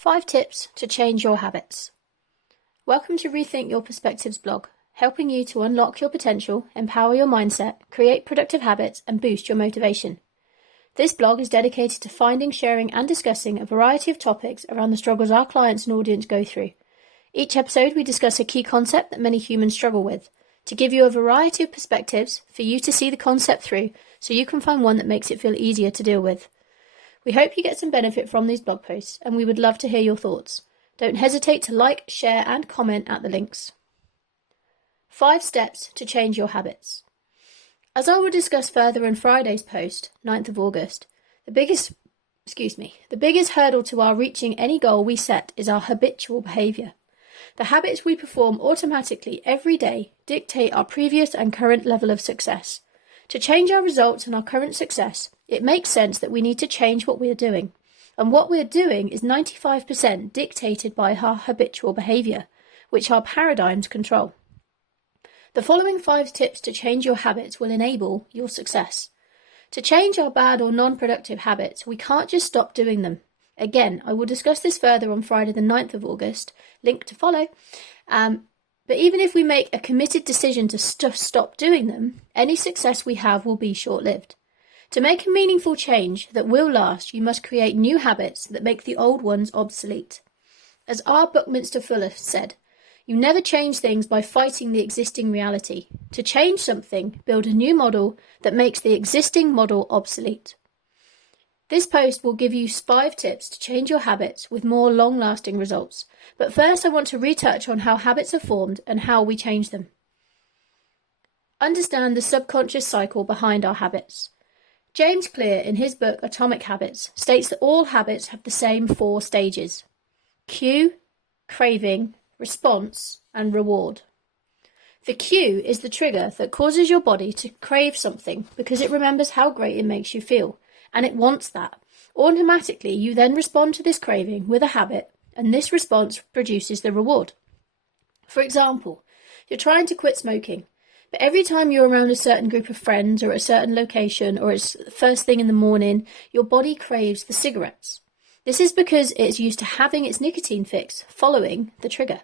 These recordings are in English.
5 tips to change your habits. Welcome to Rethink Your Perspectives blog, helping you to unlock your potential, empower your mindset, create productive habits, and boost your motivation. This blog is dedicated to finding, sharing, and discussing a variety of topics around the struggles our clients and audience go through. Each episode, we discuss a key concept that many humans struggle with, to give you a variety of perspectives for you to see the concept through so you can find one that makes it feel easier to deal with. We hope you get some benefit from these blog posts, and we would love to hear your thoughts. Don't hesitate to like, share, and comment at the links. 5 steps to change your habits. As I will discuss further in Friday's post, 9th of August, the biggest hurdle to our reaching any goal we set is our habitual behaviour. The habits we perform automatically every day dictate our previous and current level of success. To change our results and our current success, it makes sense that we need to change what we are doing. And what we are doing is 95% dictated by our habitual behaviour, which our paradigms control. The following 5 tips to change your habits will enable your success. To change our bad or non-productive habits, we can't just stop doing them. Again, I will discuss this further on Friday the 9th of August, link to follow. But even if we make a committed decision to stop doing them, any success we have will be short-lived. To make a meaningful change that will last, you must create new habits that make the old ones obsolete. As R. Buckminster Fuller said, you never change things by fighting the existing reality. To change something, build a new model that makes the existing model obsolete. This post will give you 5 tips to change your habits with more long-lasting results. But first I want to retouch on how habits are formed and how we change them. Understand the subconscious cycle behind our habits. James Clear, in his book Atomic Habits, states that all habits have the same 4 stages: cue, craving, response, and reward. The cue is the trigger that causes your body to crave something because it remembers how great it makes you feel, and it wants that. Automatically, you then respond to this craving with a habit, and this response produces the reward. For example, you're trying to quit smoking, but every time you're around a certain group of friends or at a certain location or it's first thing in the morning, your body craves the cigarettes. This is because it's used to having its nicotine fix following the trigger.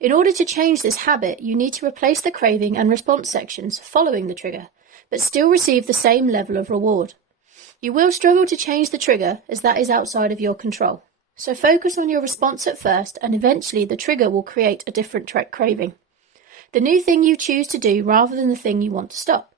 In order to change this habit, you need to replace the craving and response sections following the trigger, but still receive the same level of reward. You will struggle to change the trigger as that is outside of your control. So focus on your response at first, and eventually the trigger will create a different craving. The new thing you choose to do rather than the thing you want to stop.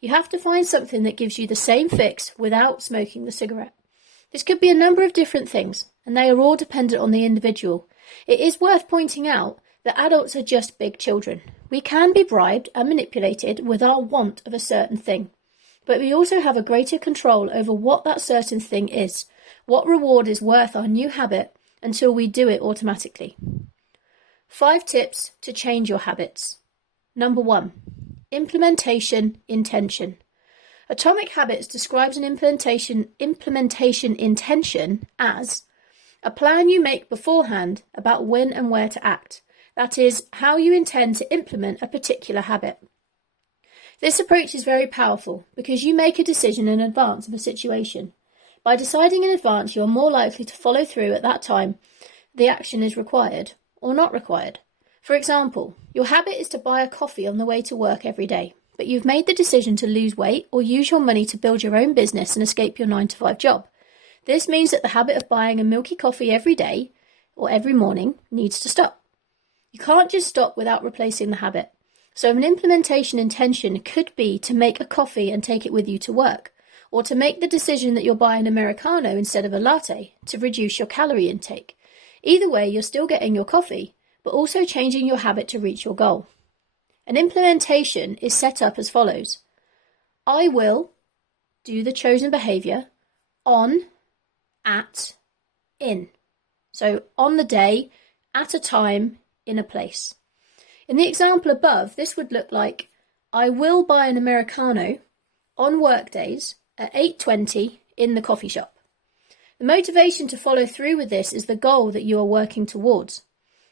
You have to find something that gives you the same fix without smoking the cigarette. This could be a number of different things, and they are all dependent on the individual. It is worth pointing out that adults are just big children. We can be bribed and manipulated with our want of a certain thing. But we also have a greater control over what that certain thing is, what reward is worth our new habit until we do it automatically. 5 tips to change your habits. Number 1, implementation intention. Atomic Habits describes an implementation intention as a plan you make beforehand about when and where to act. That is, how you intend to implement a particular habit. This approach is very powerful because you make a decision in advance of a situation. By deciding in advance, you are more likely to follow through at that time the action is required or not required. For example, your habit is to buy a coffee on the way to work every day, but you've made the decision to lose weight or use your money to build your own business and escape your 9-to-5 job. This means that the habit of buying a milky coffee every day or every morning needs to stop. You can't just stop without replacing the habit. So an implementation intention could be to make a coffee and take it with you to work, or to make the decision that you'll buy an Americano instead of a latte to reduce your calorie intake. Either way, you're still getting your coffee, but also changing your habit to reach your goal. An implementation is set up as follows. I will do the chosen behaviour on, at, in. So on the day, at a time, in a place. In the example above, this would look like I will buy an Americano on work days at 8:20 in the coffee shop. The motivation to follow through with this is the goal that you are working towards.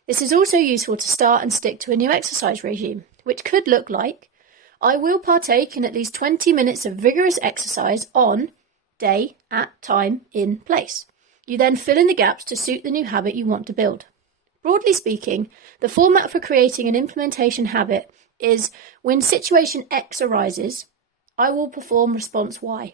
This is also useful to start and stick to a new exercise regime, which could look like I will partake in at least 20 minutes of vigorous exercise on, day, at, time, in, place. You then fill in the gaps to suit the new habit you want to build. Broadly speaking, the format for creating an implementation habit is when situation X arises, I will perform response Y.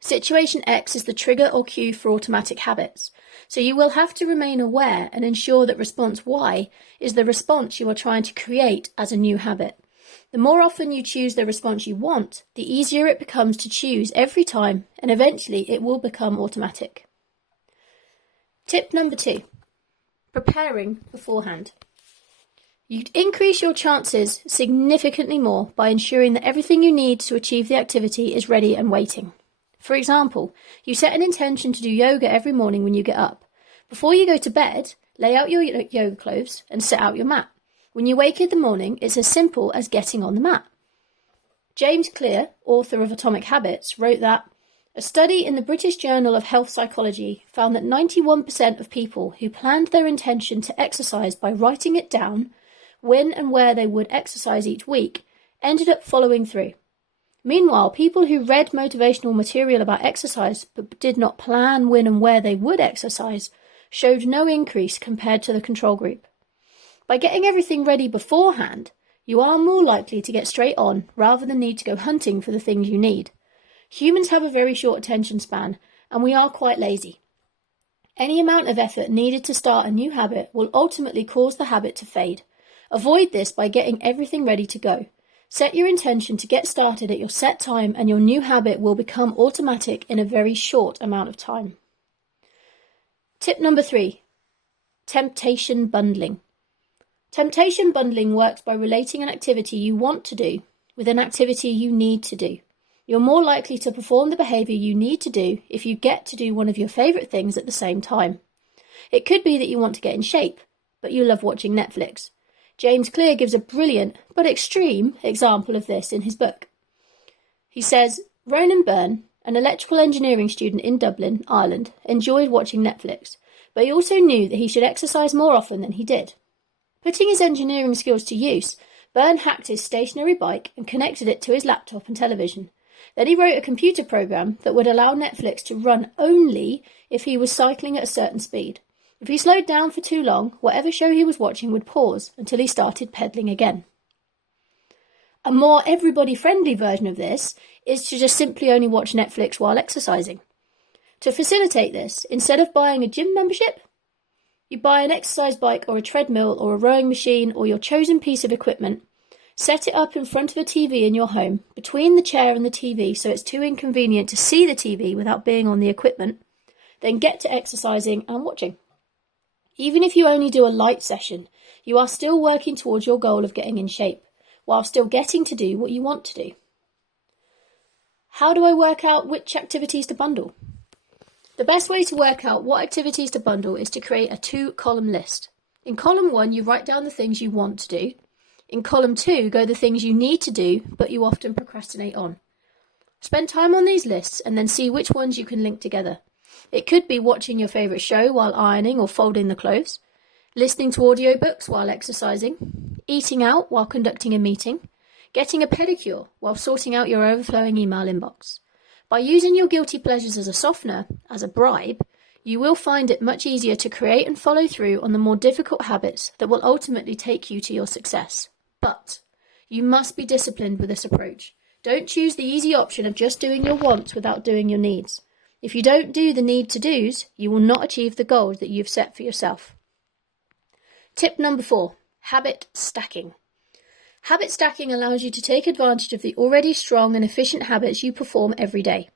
Situation X is the trigger or cue for automatic habits, so you will have to remain aware and ensure that response Y is the response you are trying to create as a new habit. The more often you choose the response you want, the easier it becomes to choose every time, and eventually it will become automatic. Tip number 2. Preparing beforehand. You increase your chances significantly more by ensuring that everything you need to achieve the activity is ready and waiting. For example, you set an intention to do yoga every morning when you get up. Before you go to bed, lay out your yoga clothes and set out your mat. When you wake in the morning, it's as simple as getting on the mat. James Clear, author of Atomic Habits, wrote that a study in the British Journal of Health Psychology found that 91% of people who planned their intention to exercise by writing it down, when and where they would exercise each week, ended up following through. Meanwhile, people who read motivational material about exercise but did not plan when and where they would exercise showed no increase compared to the control group. By getting everything ready beforehand, you are more likely to get straight on rather than need to go hunting for the things you need. Humans have a very short attention span, and we are quite lazy. Any amount of effort needed to start a new habit will ultimately cause the habit to fade. Avoid this by getting everything ready to go. Set your intention to get started at your set time, and your new habit will become automatic in a very short amount of time. Tip number 3. Temptation bundling. Temptation bundling works by relating an activity you want to do with an activity you need to do. You're more likely to perform the behaviour you need to do if you get to do one of your favourite things at the same time. It could be that you want to get in shape, but you love watching Netflix. James Clear gives a brilliant but extreme example of this in his book. He says, Ronan Byrne, an electrical engineering student in Dublin, Ireland, enjoyed watching Netflix, but he also knew that he should exercise more often than he did. Putting his engineering skills to use, Byrne hacked his stationary bike and connected it to his laptop and television. Then he wrote a computer program that would allow Netflix to run only if he was cycling at a certain speed. If he slowed down for too long, whatever show he was watching would pause until he started pedaling again. A more everybody-friendly version of this is to just simply only watch Netflix while exercising. To facilitate this, instead of buying a gym membership, you buy an exercise bike or a treadmill or a rowing machine or your chosen piece of equipment. Set it up in front of a TV in your home, between the chair and the TV so it's too inconvenient to see the TV without being on the equipment. Then get to exercising and watching. Even if you only do a light session, you are still working towards your goal of getting in shape, while still getting to do what you want to do. How do I work out which activities to bundle? The best way to work out what activities to bundle is to create a 2-column list. In column 1, you write down the things you want to do. In column 2, go the things you need to do, but you often procrastinate on. Spend time on these lists and then see which ones you can link together. It could be watching your favourite show while ironing or folding the clothes, listening to audiobooks while exercising, eating out while conducting a meeting, getting a pedicure while sorting out your overflowing email inbox. By using your guilty pleasures as a softener, as a bribe, you will find it much easier to create and follow through on the more difficult habits that will ultimately take you to your success. But you must be disciplined with this approach. Don't choose the easy option of just doing your wants without doing your needs. If you don't do the need to do's, you will not achieve the goals that you've set for yourself. Tip number 4, habit stacking. Habit stacking allows you to take advantage of the already strong and efficient habits you perform every day.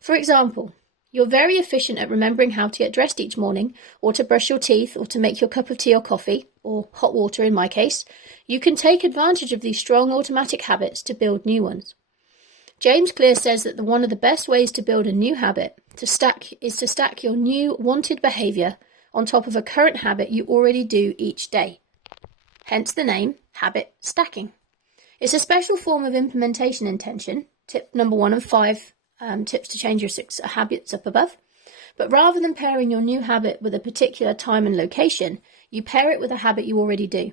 For example, you're very efficient at remembering how to get dressed each morning, or to brush your teeth, or to make your cup of tea or coffee, or hot water in my case. You can take advantage of these strong automatic habits to build new ones. James Clear says that one of the best ways to build a new habit is to stack your new wanted behaviour on top of a current habit you already do each day. Hence the name, habit stacking. It's a special form of implementation intention, tip number 1 of 5 tips to change your 6 habits up above. But rather than pairing your new habit with a particular time and location, you pair it with a habit you already do.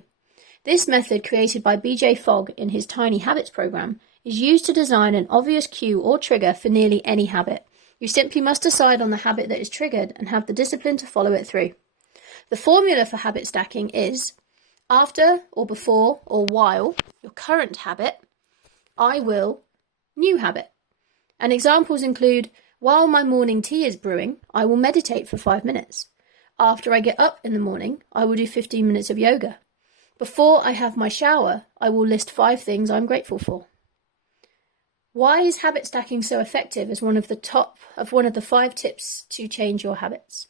This method, created by BJ Fogg in his Tiny Habits program, is used to design an obvious cue or trigger for nearly any habit. You simply must decide on the habit that is triggered and have the discipline to follow it through. The formula for habit stacking is after or before or while your current habit, I will new habit. And examples include, while my morning tea is brewing, I will meditate for 5 minutes. After I get up in the morning, I will do 15 minutes of yoga. Before I have my shower, I will list 5 things I'm grateful for. Why is habit stacking so effective as one of the 5 tips to change your habits?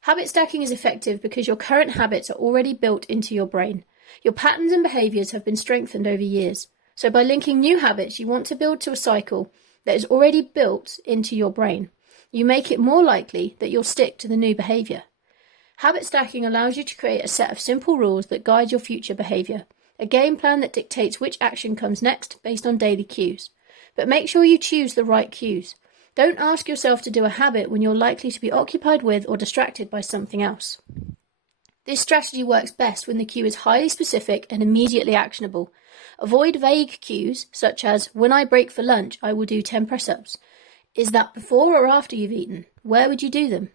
Habit stacking is effective because your current habits are already built into your brain. Your patterns and behaviours have been strengthened over years. So by linking new habits, you want to build to a cycle that is already built into your brain. You make it more likely that you'll stick to the new behaviour. Habit stacking allows you to create a set of simple rules that guide your future behaviour, a game plan that dictates which action comes next based on daily cues. But make sure you choose the right cues. Don't ask yourself to do a habit when you're likely to be occupied with or distracted by something else. This strategy works best when the cue is highly specific and immediately actionable. Avoid vague cues, such as, when I break for lunch, I will do 10 press-ups. Is that before or after you've eaten? Where would you do them?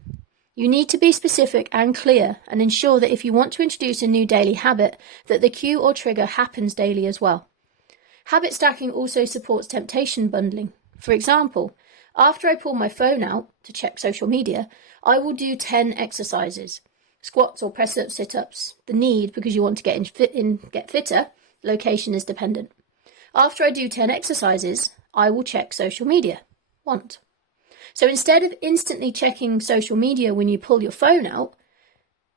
You need to be specific and clear and ensure that if you want to introduce a new daily habit, that the cue or trigger happens daily as well. Habit stacking also supports temptation bundling. For example, after I pull my phone out to check social media, I will do 10 exercises. Squats or press-ups, sit-ups. The need, because you want to get fitter, location is dependent. After I do 10 exercises, I will check social media. Want. So instead of instantly checking social media when you pull your phone out,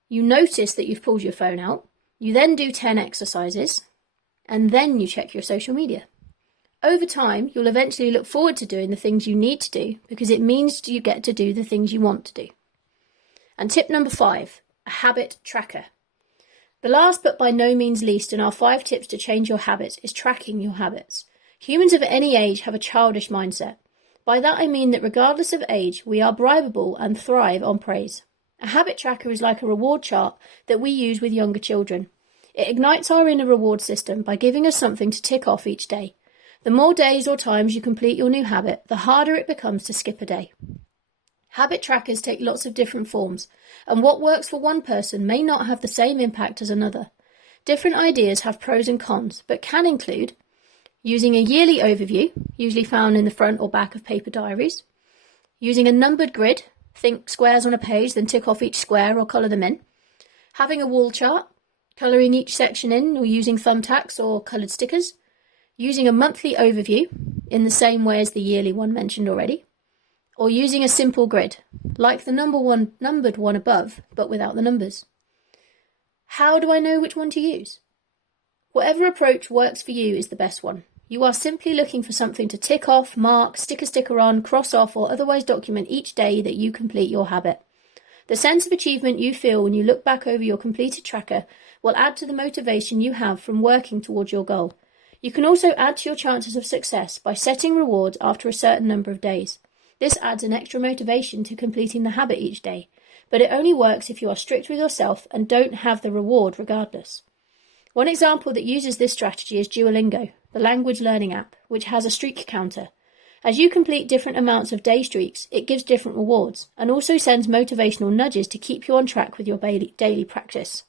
you notice that you've pulled your phone out, you then do 10 exercises, and then you check your social media. Over time, you'll eventually look forward to doing the things you need to do because it means you get to do the things you want to do. And tip number 5, a habit tracker. The last but by no means least in our 5 tips to change your habits is tracking your habits. Humans of any age have a childish mindset. By that I mean that regardless of age, we are bribable and thrive on praise. A habit tracker is like a reward chart that we use with younger children. It ignites our inner reward system by giving us something to tick off each day. The more days or times you complete your new habit, the harder it becomes to skip a day. Habit trackers take lots of different forms, and what works for one person may not have the same impact as another. Different ideas have pros and cons, but can include using a yearly overview, usually found in the front or back of paper diaries, using a numbered grid, think squares on a page, then tick off each square or colour them in, having a wall chart, colouring each section in or using thumbtacks or coloured stickers, using a monthly overview in the same way as the yearly one mentioned already, or using a simple grid, like the numbered one above, but without the numbers. How do I know which one to use? Whatever approach works for you is the best one. You are simply looking for something to tick off, mark, stick a sticker on, cross off, or otherwise document each day that you complete your habit. The sense of achievement you feel when you look back over your completed tracker will add to the motivation you have from working towards your goal. You can also add to your chances of success by setting rewards after a certain number of days. This adds an extra motivation to completing the habit each day, but it only works if you are strict with yourself and don't have the reward regardless. One example that uses this strategy is Duolingo, the language learning app, which has a streak counter. As you complete different amounts of day streaks, it gives different rewards and also sends motivational nudges to keep you on track with your daily practice.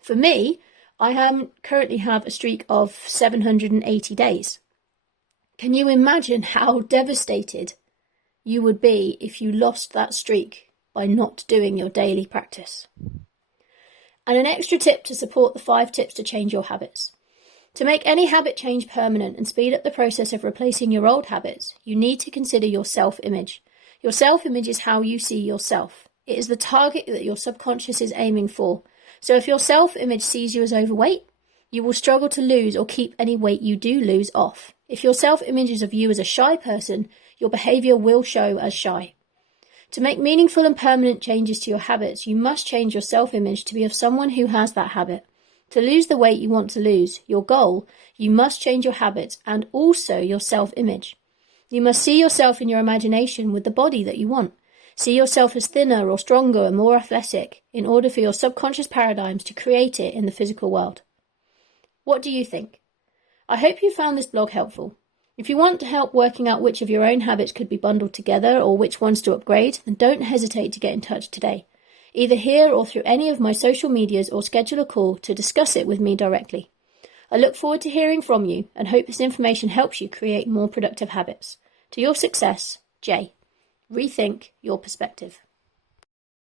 For me, I currently have a streak of 780 days. Can you imagine how devastated you would be if you lost that streak by not doing your daily practice? And an extra tip to support the 5 tips to change your habits. To make any habit change permanent and speed up the process of replacing your old habits, you need to consider your self-image. Your self-image is how you see yourself. It is the target that your subconscious is aiming for. So if your self-image sees you as overweight, you will struggle to lose or keep any weight you do lose off. If your self-image is of you as a shy person, your behaviour will show as shy. To make meaningful and permanent changes to your habits, you must change your self-image to be of someone who has that habit. To lose the weight you want to lose, your goal, you must change your habits and also your self-image. You must see yourself in your imagination with the body that you want. See yourself as thinner or stronger or more athletic in order for your subconscious paradigms to create it in the physical world. What do you think? I hope you found this blog helpful. If you want help working out which of your own habits could be bundled together or which ones to upgrade, then don't hesitate to get in touch today, either here or through any of my social medias, or schedule a call to discuss it with me directly. I look forward to hearing from you and hope this information helps you create more productive habits. To your success, Jay. Rethink your perspective.